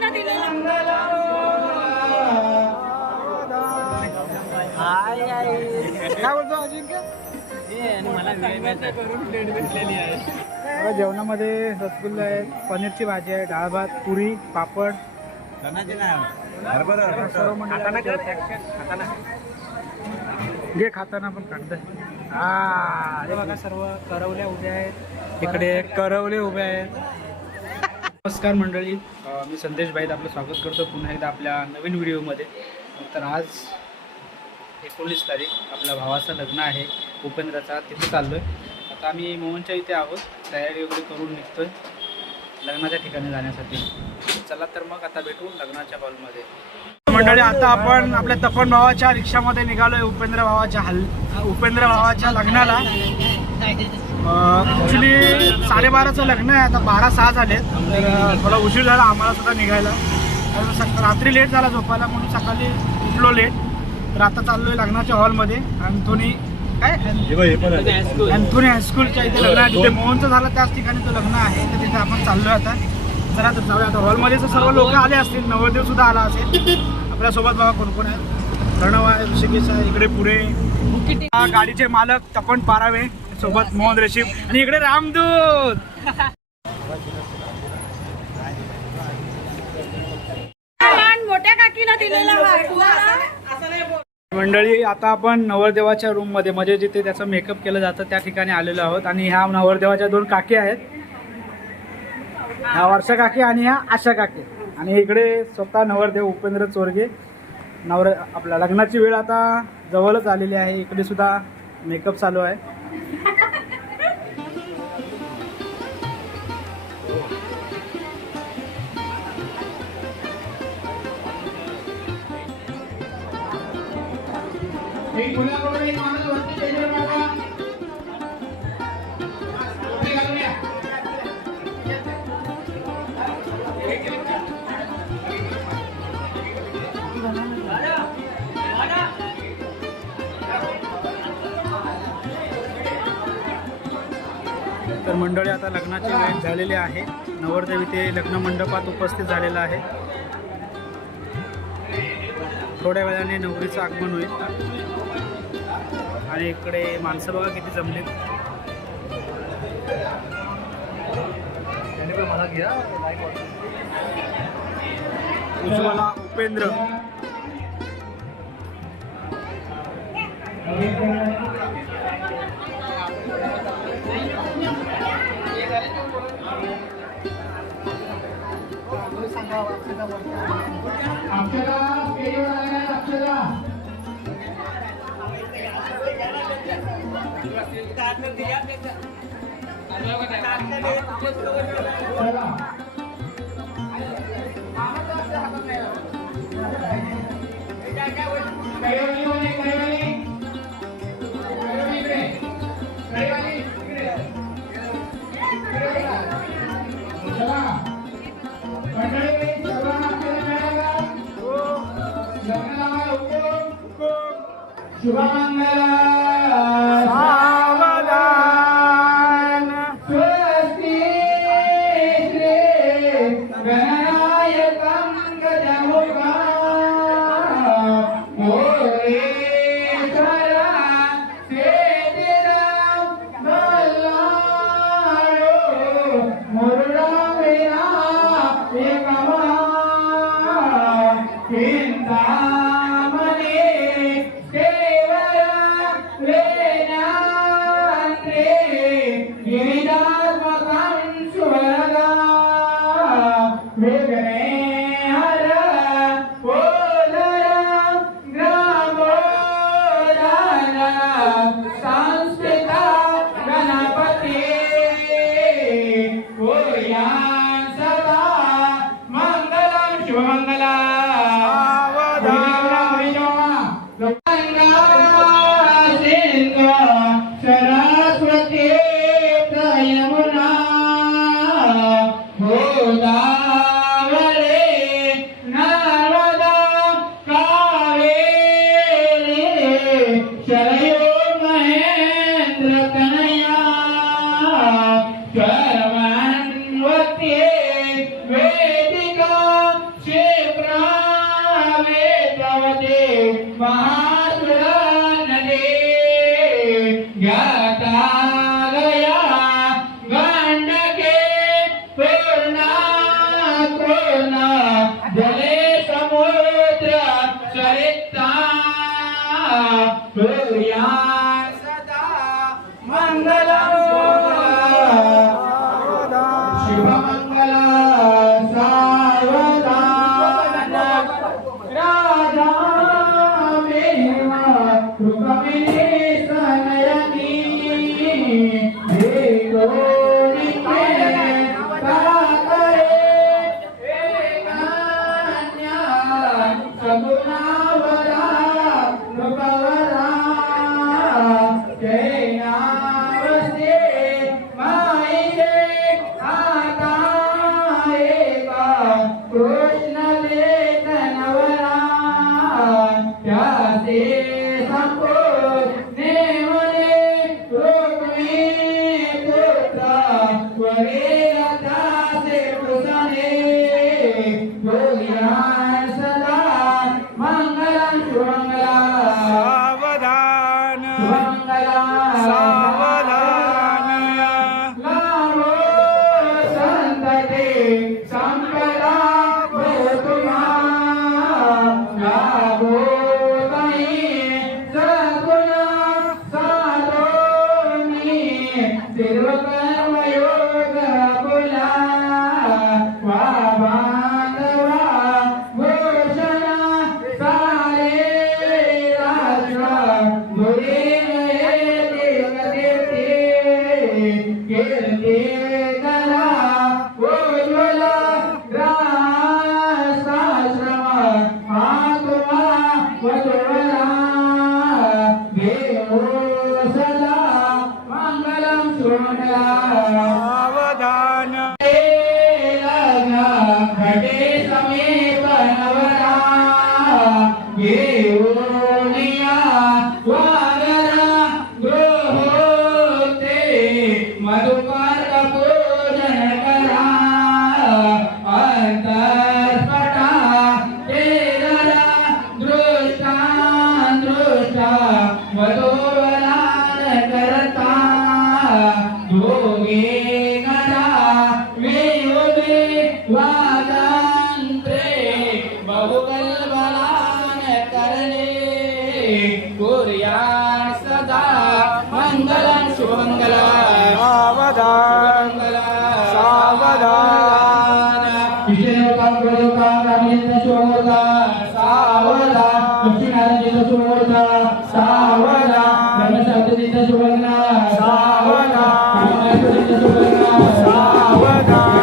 काकीला दिलेला काय बोलतो अजिंक्य? जेवणामध्ये रसगुल्ला आहे, पनीरची भाजी आहे, डाळ भात, पुरी, पापड. घे खाताना पण काढतंय. हा हे बघा सर्व करवल्या उभ्या आहेत, इकडे करवले उभे आहेत. नमस्कार मंडळी, मी संदेश भाई आपलं स्वागत करतो पुन्हा एकदा आपल्या नवीन व्हिडिओमध्ये. तर आज 19 तारीख आपल्या भावाचं लग्न आहे उपेंद्राचा, तिथे चाललो आहे. आता आम्ही मोहनच्या इथे आहोत, तयारी वगैरे करून निघतो आहे लग्नाच्या ठिकाणी जाण्यासाठी. चला तर मग आता भेटू लग्नाच्या हॉलमध्ये. मंडळी आता आपण आपल्या तपन भावाच्या रिक्षामध्ये निघालो आहे उपेंद्र भावाच्या लग्नाला. ॲक्च्युली 12:30चं लग्न आहे, आता 12:06 झालेत. तर थोडा उशीर झाला आम्हाला सुद्धा निघायला, रात्री लेट झाला झोपायला म्हणून सकाळी उठलो लेट. तर आता चाललो आहे लग्नाच्या हॉलमध्ये. अँथोनी हायस्कूलच्या इथे लग्न आहे, तिथे मोहनचं झालं त्याच ठिकाणी तो लग्न आहे. तर तिथे आपण चाललो आहे आता. चला तर जाऊया आता हॉलमध्ये. सर्व लोक आले असतील, नवरदेव सुद्धा आला असेल आपल्यासोबत. बघा कोण कोण आहे. प्रणव आहे, ऋषिकेश आहे, इकडे पुढे गाडीचे मालक तपन पारावे सोबत मोहन रेशीम, आणि इकडे रामदूत. मोठ्या काकीला दिलेला मंडळी आता आपण नवरदेवाच्या रूम मध्ये, म्हणजे जिथे त्याचं मेकअप केलं जातं त्या ठिकाणी आलेलो आहोत. आणि ह्या नवरदेवाच्या 2 काकी आहेत, ह्या वर्षा काकी आणि ह्या आशा काकी. आणि इकडे स्वतः नवरदेव उपेंद्र चोरगे. आपल्या लग्नाची वेळ आता जवळच आलेली आहे. इकडे सुद्धा मेकअप चालू आहे. तर मंडळी आता लग्नाची वेळ झालेली आहे. नवरदेव इथे लग्न मंडपात उपस्थित झालेला आहे. थोड्या वेळाने नवरीचं आगमन होईल. आणि इकडे माणसं बघा किती जमलीत. उज्ज्वला, उपेंद्र, शुभमंगल सावधान स्वस्ति श्री गणनायकं गजमुखं मोरेश्वर सेदिनं बल्लारो मुरुडा एकमा चिंतामणि केवल पूर्णा पूर्णा जले समुद्र सरिता सूर्या सदा मंगलम शिवमंगल सावधान राजा मेवा कृपमे सनयनी देवोनि के काकरे एकान्या सगुणावरा कृपवरा जयनावसे माईले आता एका कृष्ण लेखनवरा त्यासे संकोच नेमने रुक्मी पुत्र वरील दासे पुसने गोविंद सदा मंगलम शुभमंगला सावधान शुभमंगला सावधान लाभो संतते संपदा भूतुमा लाभो तई सद्गुण साधोनी सर्वकर्मयोग बुला वा बांधवा भूषण सारे राजा मुरे देवदेवते कीर्ती करा उज्ज्वल ग्रासाश्रम आत्मा वधुवरा देवो सदा मंगलम शुभमंगला सावधान घटे समेत नवरा येऊनिया वागरा गृहोते मधुकर पूजन करा अंतस्फटा तेजरा दृष्टा दृष्टा वधूवरान करता योगे करा वियुगे वादंत्रे बहुकल्पनान करणे कुर्यात् सदा मंगलम शुभमंगला सावधान सावधान विष्णुका प्रोका रामचंद्र शुभमंगला सावधान लक्ष्मीनारायण शुभमंगला सावधान ब्रह्मशास्त्री शुभमंगला सावधान विष्णु शुभमंगला सावधान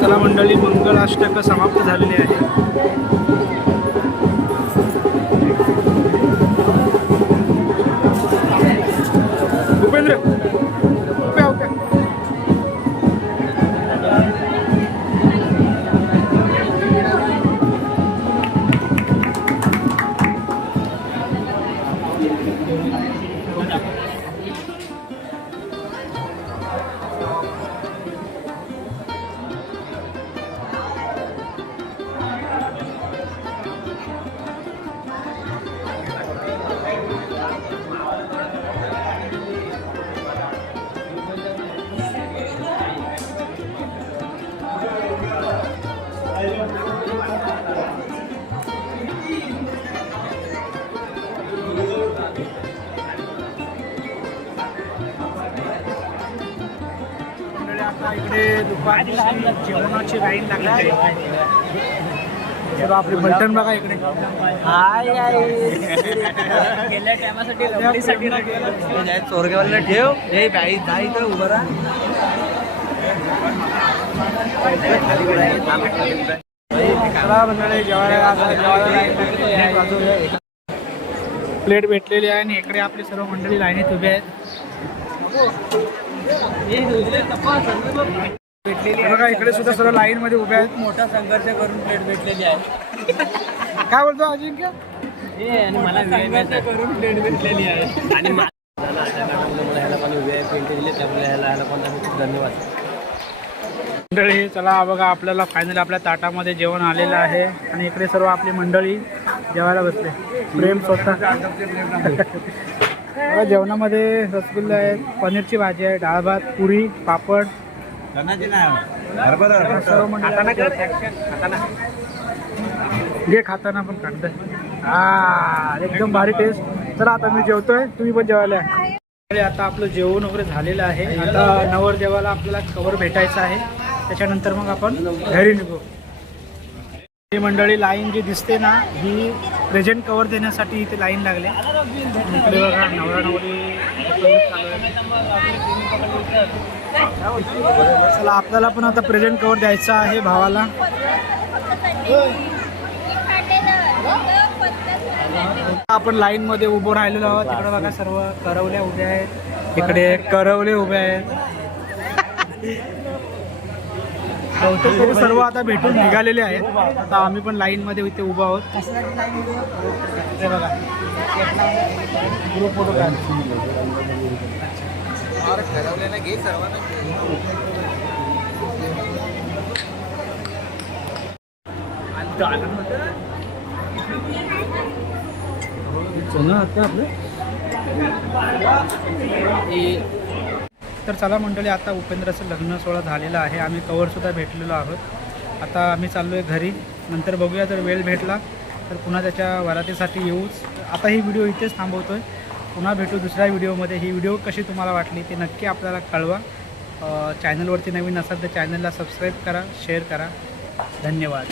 चला मंडळी, मंगलाष्टक समाप्त झालेले आहे. Bhupendra okay okay. आता इकडे दुपारी जेवणाची लाईन लागली आहे. आपले बलटण बघा इकडे. गेल्या टायमासाठी लवडीसाठी चोरगेवाला ठेव हे बाई जाई तर उभं राहा. प्लेट भेटलेली आहे आणि इकडे आपली सर्व मंडळी लाईनीत उभी आहेत. भेटलेली बघा इकडे सुद्धा सर्व लाईन मध्ये उभे आहेत. मोठा संघर्ष करून प्लेट भेटलेली आहे. काय बोलतो अजिंक्य? आणि मला संघर्ष करून प्लेट भेटलेली आहे. आणि मला ह्याला पण उभे आहे पेंट दिले त्यामुळे ह्याला पण आम्ही खूप धन्यवाद. मंडळी चला बघा आपल्याला फायनली आपल्या ताटामध्ये जेवण आलेलं आहे आणि इकडे सर्व आपली मंडळी जेवायला बसले. प्रेम स्वतः बघा जेवणामध्ये रसगुल्ला आहे, पनीरची भाजी आहे, डाळ भात, पुरी, पापड. सर्व मंडळी घे खाताना पण काढतंय. एकदम भारी टेस्ट. चला आता मी जेवतोय, तुम्ही पण जेवायला या. आता आपलं जेवण वगैरे झालेलं आहे. आता नवरदेवाला आपल्याला कवर भेटायचं आहे, त्याच्यानंतर मग आपण घरी निघू. ही मंडळी लाईन जी दिसते ना ही प्रेझेंट कवर देण्यासाठी इथे लाईन लागले. इकडे बघा नवरा नवरी. चला आपल्याला पण आता प्रेझेंट कवर द्यायचा आहे भावाला. आपण लाईन मध्ये उभं राहिलेलो आहोत. तिकडे बघा सर्व करवल्या उभ्या आहेत, इकडे करवले उभे आहेत. सर्व आता भेटून निघालेले आहेत. आता आम्ही पण लाईन मध्ये इथे उभा आहोत. हे बघा ग्रुप फोटो काढ. तर चला मंडळी आता उपेंद्राचं लग्न सोहळा झालेला आहे. आम्ही कवरसुद्धा भेटलेलो आहोत. आता आम्ही चाललो आहे घरी. नंतर बघूया जर वेळ भेटला तर पुन्हा त्याच्या वरातीसाठी येऊच. आता ही व्हिडिओ इथेच थांबवतो आहे. पुन्हा भेटू दुसऱ्या व्हिडिओमध्ये. ही व्हिडिओ कशी तुम्हाला वाटली ते नक्की आपल्याला कळवा. चॅनलवरती नवीन असाल तर चॅनलला सबस्क्राईब करा, शेअर करा. धन्यवाद.